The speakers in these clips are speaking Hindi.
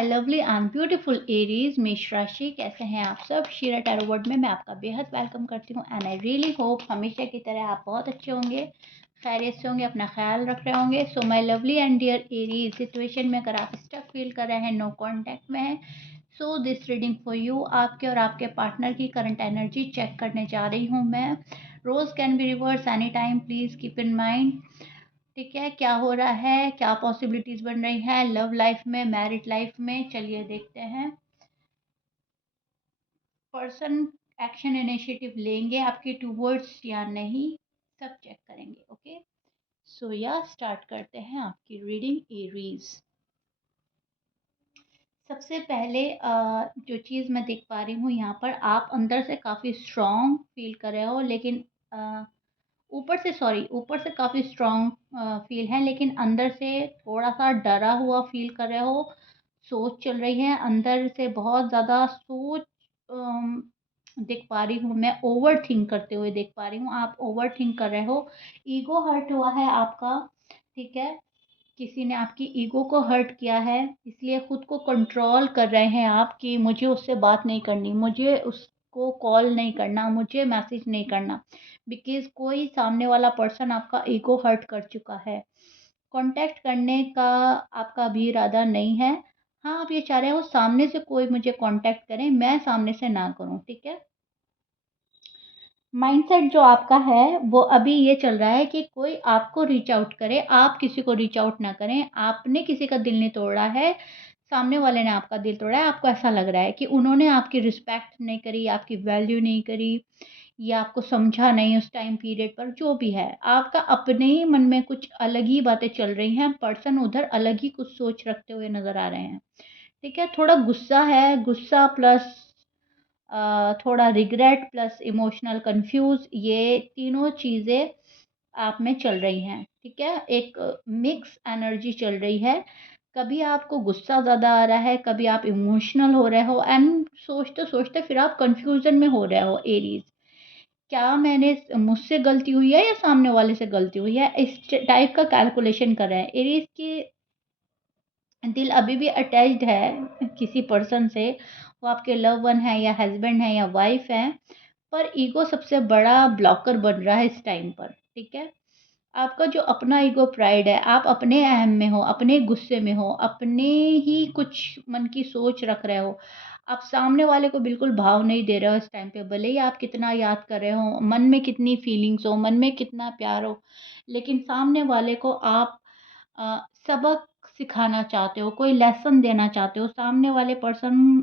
My lovely and beautiful Aries मेष राशि, कैसे हैं आप सब। शीरा टैरो वर्ड में मैं आपका बेहद वेलकम करती हूँ एंड आई रियली होप हमेशा की तरह आप बहुत अच्छे होंगे, खैरियत से होंगे, अपना ख्याल रख रहे होंगे। So my lovely and dear Aries, situation में अगर आप स्टक फील कर रहे हैं, नो कॉन्टैक्ट में हैं, so this reading for you. आपके और आपके पार्टनर की करंट एनर्जी चेक करने जा रही हूँ मैं। Rows can be reverse any time, please keep in mind. ठीक है, क्या हो रहा है, क्या पॉसिबिलिटीज बन रही है लव लाइफ में, मैरिड लाइफ में, चलिए देखते हैं। पर्सन एक्शन इनिशिएटिव लेंगे आपके टूवर्ड्स या नहीं, सब चेक करेंगे। ओके, सो या स्टार्ट करते हैं आपकी रीडिंग एरीज। सबसे पहले जो चीज़ मैं देख पा रही हूँ यहाँ पर, आप अंदर से काफ़ी स्ट्रॉन्ग फील कर रहे हो, लेकिन ऊपर से काफ़ी स्ट्रॉन्ग फील है, लेकिन अंदर से थोड़ा सा डरा हुआ फील कर रहे हो। सोच चल रही है अंदर से, बहुत ज़्यादा सोच देख पा रही हूँ मैं। ओवर थिंक करते हुए देख पा रही हूँ, आप ओवर थिंक कर रहे हो। ईगो हर्ट हुआ है आपका। ठीक है, किसी ने आपकी ईगो को हर्ट किया है, इसलिए खुद को कंट्रोल कर रहे हैं आप कि मुझे उससे बात नहीं करनी, मुझे उसको कॉल नहीं करना, मुझे मैसेज नहीं करना, बिकॉज़ कोई सामने वाला पर्सन आपका ईगो हर्ट कर चुका है। कांटेक्ट करने का आपका भी इरादा नहीं है। हाँ, आप ये चाह रहे हो सामने से कोई मुझे कांटेक्ट करे, मैं सामने से ना करूँ। ठीक है, माइंडसेट जो आपका है वो अभी ये चल रहा है कि कोई आपको रीच आउट करे, आप किसी को रीच आउट ना करें। आपने किसी का दिल नहीं तोड़ा है, सामने वाले ने आपका दिल तोड़ा है। आपको ऐसा लग रहा है कि उन्होंने आपकी रिस्पेक्ट नहीं करी, आपकी वैल्यू नहीं करी, या आपको समझा नहीं उस टाइम पीरियड पर। जो भी है, आपका अपने ही मन में कुछ अलग ही बातें चल रही हैं, पर्सन उधर अलग ही कुछ सोच रखते हुए नज़र आ रहे हैं। ठीक है, थोड़ा गुस्सा है, गुस्सा प्लस थोड़ा रिग्रेट प्लस इमोशनल कंफ्यूज, ये तीनों चीज़ें आप में चल रही हैं। ठीक है, एक मिक्स एनर्जी चल रही है। कभी आपको गुस्सा ज़्यादा आ रहा है, कभी आप इमोशनल हो रहे हो, एंड सोचते सोचते फिर आप कंफ्यूजन में हो रहे हो। एरीज, क्या मैंने मुझसे गलती हुई है या सामने वाले से गलती हुई है, इस टाइप का कैलकुलेशन कर रहे हैं। एरीज की दिल अभी भी अटैच्ड है किसी पर्सन से, वो आपके लव वन है या हस्बैंड है या वाइफ है, पर ईगो सबसे बड़ा ब्लॉकर बन रहा है इस टाइम पर। ठीक है, आपका जो अपना ईगो प्राइड है, आप अपने अहम में हो, अपने गुस्से में हो, अपने ही कुछ मन की सोच रख रहे हो। आप सामने वाले को बिल्कुल भाव नहीं दे रहे हो इस टाइम पे, भले ही आप कितना याद कर रहे हो, मन में कितनी फीलिंग्स हो, मन में कितना प्यार हो, लेकिन सामने वाले को आप सबक सिखाना चाहते हो, कोई लेसन देना चाहते हो, सामने वाले पर्सन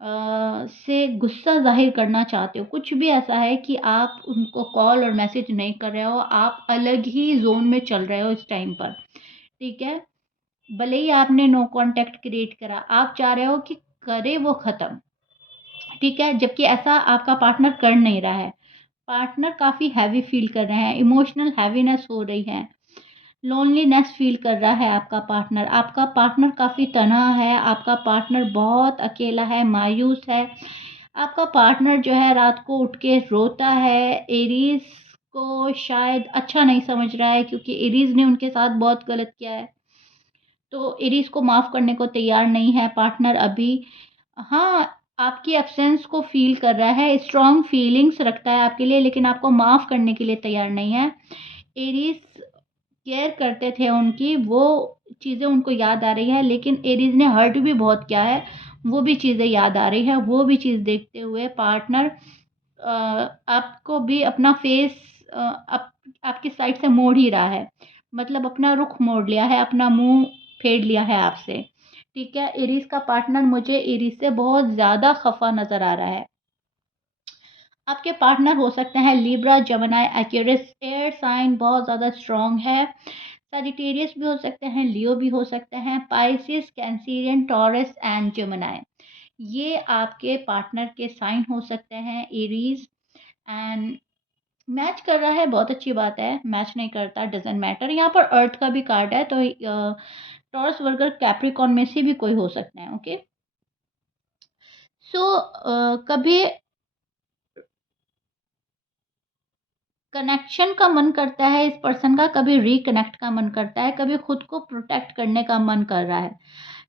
से गुस्सा ज़ाहिर करना चाहते हो। कुछ भी ऐसा है कि आप उनको कॉल और मैसेज नहीं कर रहे हो, आप अलग ही ज़ोन में चल रहे हो इस टाइम पर। ठीक है, भले ही आपने नो कॉन्टैक्ट क्रिएट करा, आप चाह रहे हो कि करे वो ख़त्म। ठीक है, जबकि ऐसा आपका पार्टनर कर नहीं रहा है। पार्टनर काफ़ी हैवी फील कर रहे हैं, इमोशनल हैवीनेस हो रही है, लोनलीनेस फ़ील कर रहा है आपका पार्टनर। आपका पार्टनर काफ़ी तन्हा है, आपका पार्टनर बहुत अकेला है, मायूस है। आपका पार्टनर जो है रात को उठ के रोता है। एरीज़ को शायद अच्छा नहीं समझ रहा है, क्योंकि एरीज़ ने उनके साथ बहुत गलत किया है। तो एरीज़ को माफ़ करने को तैयार नहीं है पार्टनर अभी। हाँ, आपकी एब्सेंस को फ़ील कर रहा है, स्ट्रॉन्ग फीलिंग्स रखता है आपके लिए, लेकिन आपको माफ़ करने के लिए तैयार नहीं है। एरीज़ केयर करते थे उनकी, वो चीज़ें उनको याद आ रही है, लेकिन एरीज़ ने हर्ट भी बहुत किया है, वो भी चीज़ें याद आ रही है। वो भी चीज़ देखते हुए पार्टनर आपको भी अपना फेस आपकी साइड से मोड़ ही रहा है, मतलब अपना रुख मोड़ लिया है, अपना मुंह फेर लिया है आपसे। ठीक है, एरीज का पार्टनर मुझे एरीज से बहुत ज़्यादा खफा नज़र आ रहा है। आपके पार्टनर हो सकते हैं लिब्रा, जमिनी, एक्वेरियस, एयर साइन बहुत ज़्यादा स्ट्रॉन्ग है। सजिटेरियस भी हो सकते हैं, लियो भी हो सकते हैं, पाइसिस, कैंसिरियन, टॉरस एंड जमिनी, ये आपके पार्टनर के साइन हो सकते हैं। एरीज एंड मैच कर रहा है, बहुत अच्छी बात है। मैच नहीं करता, डजेंट मैटर। यहाँ पर अर्थ का भी कार्ड है, तो टॉरस, वर्गर, कैप्रिकॉन में से भी कोई हो सकते हैं। ओके, सो कभी कनेक्शन का मन करता है इस पर्सन का, कभी रिकनेक्ट का मन करता है, कभी खुद को प्रोटेक्ट करने का मन कर रहा है।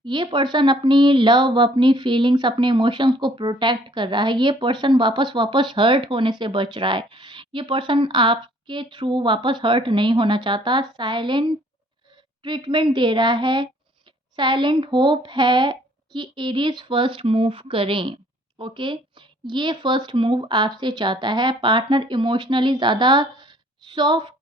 ये पर्सन अपनी लव, अपनी फीलिंग्स, अपने इमोशंस को प्रोटेक्ट कर रहा है। ये पर्सन वापस हर्ट होने से बच रहा है। ये पर्सन आपके थ्रू वापस हर्ट नहीं होना चाहता। साइलेंट ट्रीटमेंट दे रहा है। साइलेंट होप है कि एरीज फर्स्ट मूव करें। ओके, ये फर्स्ट मूव आपसे चाहता है। पार्टनर इमोशनली ज़्यादा सॉफ्ट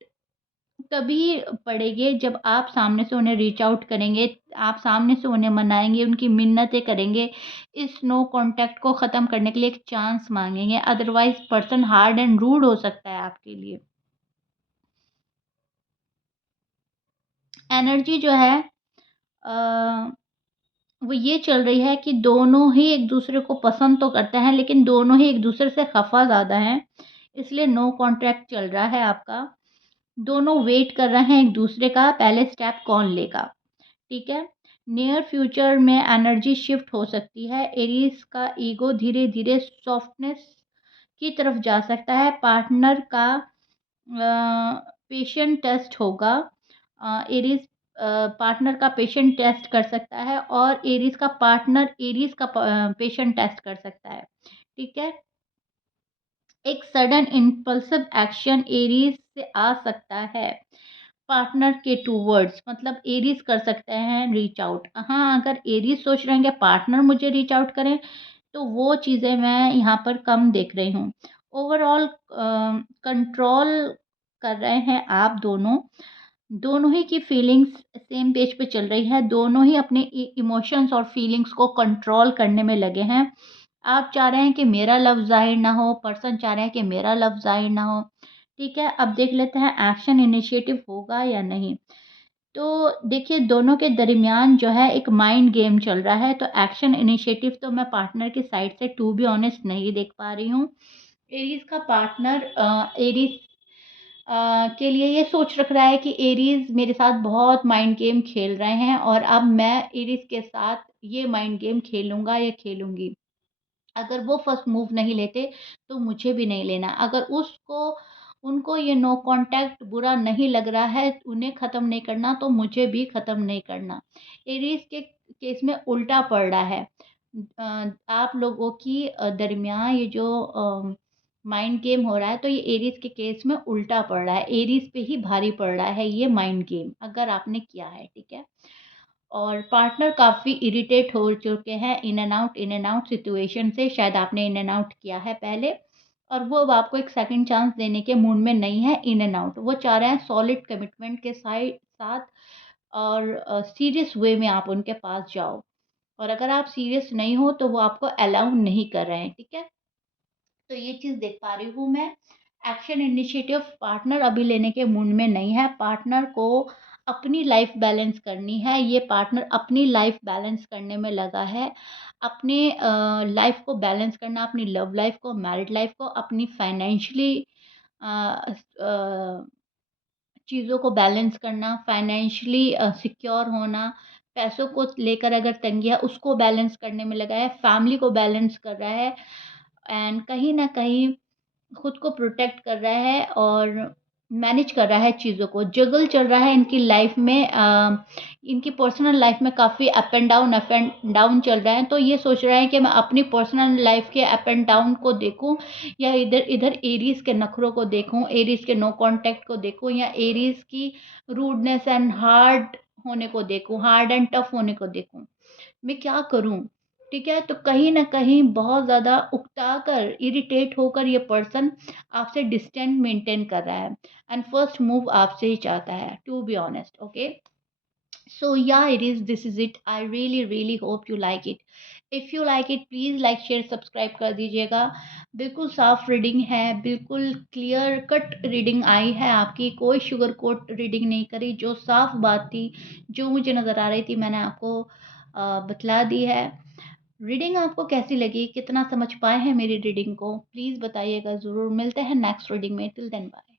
तभी पड़ेंगे जब आप सामने से उन्हें रीच आउट करेंगे, आप सामने से उन्हें मनाएंगे, उनकी मिन्नतें करेंगे, इस नो कांटेक्ट को ख़त्म करने के लिए एक चांस मांगेंगे। Otherwise person hard and rude हो सकता है आपके लिए। एनर्जी जो है वो ये चल रही है कि दोनों ही एक दूसरे को पसंद तो करते हैं, लेकिन दोनों ही एक दूसरे से खफा ज़्यादा हैं, इसलिए नो कॉन्ट्रैक्ट चल रहा है आपका। दोनों वेट कर रहे हैं एक दूसरे का, पहले स्टेप कौन लेगा। ठीक है, नियर फ्यूचर में एनर्जी शिफ्ट हो सकती है। एरीज का ईगो धीरे धीरे सॉफ्टनेस की तरफ जा सकता है। पार्टनर का पेशेंट टेस्ट होगा। एरीज पार्टनर का पेशेंट टेस्ट कर सकता है और एरीज का पार्टनर एरीज का पेशेंट टेस्ट कर सकता है। ठीक है, एक सडन इम्पल्सिव एक्शन एरीज से आ सकता है पार्टनर के टूवर्ड्स, मतलब एरीज कर सकते हैं रीच आउट। हाँ, अगर एरीज सोच रहे हैं कि पार्टनर मुझे रीच आउट करें, तो वो चीज़ें मैं यहाँ पर कम देख रही हूँ। ओवरऑल कंट्रोल कर रहे हैं आप दोनों। दोनों ही की फीलिंग्स सेम पेज पे चल रही है। दोनों ही अपने इमोशंस और फीलिंग्स को कंट्रोल करने में लगे हैं। आप चाह रहे हैं कि मेरा लव ज़ाहिर ना हो, पर्सन चाह रहे हैं कि मेरा लव ज़ाहिर ना हो। ठीक है, अब देख लेते हैं एक्शन इनिशिएटिव होगा या नहीं। तो देखिए, दोनों के दरमियान जो है एक माइंड गेम चल रहा है, तो एक्शन इनिशिएटिव तो मैं पार्टनर की साइड से टू बी ऑनेस्ट नहीं देख पा रही हूँ। एरीज का पार्टनर एरीज के लिए ये सोच रख रहा है कि एरीज मेरे साथ बहुत माइंड गेम खेल रहे हैं और अब मैं एरीज के साथ ये माइंड गेम खेलूंगा या खेलूंगी। अगर वो फर्स्ट मूव नहीं लेते तो मुझे भी नहीं लेना। अगर उसको उनको ये नो कांटेक्ट बुरा नहीं लग रहा है, उन्हें ख़त्म नहीं करना, तो मुझे भी ख़त्म नहीं करना। एरीज के केस में उल्टा पड़ रहा है। आप लोगों की दरमियान ये जो माइंड गेम हो रहा है, तो ये एरीज के केस में उल्टा पड़ रहा है। एरीज पे ही भारी पड़ रहा है ये माइंड गेम, अगर आपने किया है। ठीक है, और पार्टनर काफ़ी इरिटेट हो चुके हैं इन एंड आउट सिचुएशन से। शायद आपने इन एंड आउट किया है पहले, और वो अब आपको एक सेकंड चांस देने के मूड में नहीं है इन एंड आउट। वो चाह रहे हैं सॉलिड कमिटमेंट के साथ और सीरियस वे में आप उनके पास जाओ। और अगर आप सीरियस नहीं हो तो वो आपको अलाउ नहीं कर रहे हैं। ठीक है, तो ये चीज़ देख पा रही हूँ मैं। एक्शन इनिशिएटिव पार्टनर अभी लेने के मूड में नहीं है। पार्टनर को अपनी लाइफ बैलेंस करनी है। ये पार्टनर अपनी लाइफ बैलेंस करने में लगा है। अपने लाइफ को बैलेंस करना, अपनी लव लाइफ को, मैरिड लाइफ को, अपनी फाइनेंशियली चीज़ों को बैलेंस करना, फाइनेंशियली सिक्योर होना, पैसों को लेकर अगर तंगी है उसको बैलेंस करने में लगा है, फैमिली को बैलेंस कर रहा है, एंड कहीं न कहीं खुद को प्रोटेक्ट कर रहा है और मैनेज कर रहा है चीज़ों को। जगल चल रहा है इनकी लाइफ में। इनकी पर्सनल लाइफ में काफ़ी अप एंड डाउन चल रहा है। तो ये सोच रहा है कि मैं अपनी पर्सनल लाइफ के अप एंड डाउन को देखूं, या इधर इधर एरीज के नखरों को देखूं, एरीज के नो कांटेक्ट को देखूं, या एरीज की रूडनेस एंड हार्ड होने को देखूं, हार्ड एंड टफ होने को देखूं। मैं क्या करूं? ठीक है, तो कहीं न कहीं बहुत ज़्यादा उकता कर, इरिटेट होकर ये पर्सन आपसे डिस्टेंस मेंटेन कर रहा है, एंड फर्स्ट मूव आपसे ही चाहता है, टू बी ऑनेस्ट। ओके, सो या it is, this is it. I really really hope you like it. If you like it, please like share subscribe कर दीजिएगा। बिल्कुल साफ रीडिंग है, बिल्कुल क्लियर कट रीडिंग आई है आपकी, कोई शुगर कोट रीडिंग नहीं करी। जो साफ बात थी, जो मुझे नज़र आ रही थी, मैंने आपको बतला दी है। रीडिंग आपको कैसी लगी, कितना समझ पाए हैं मेरी रीडिंग को, प्लीज़ बताइएगा ज़रूर। मिलते हैं नेक्स्ट रीडिंग में, टिल देन बाय।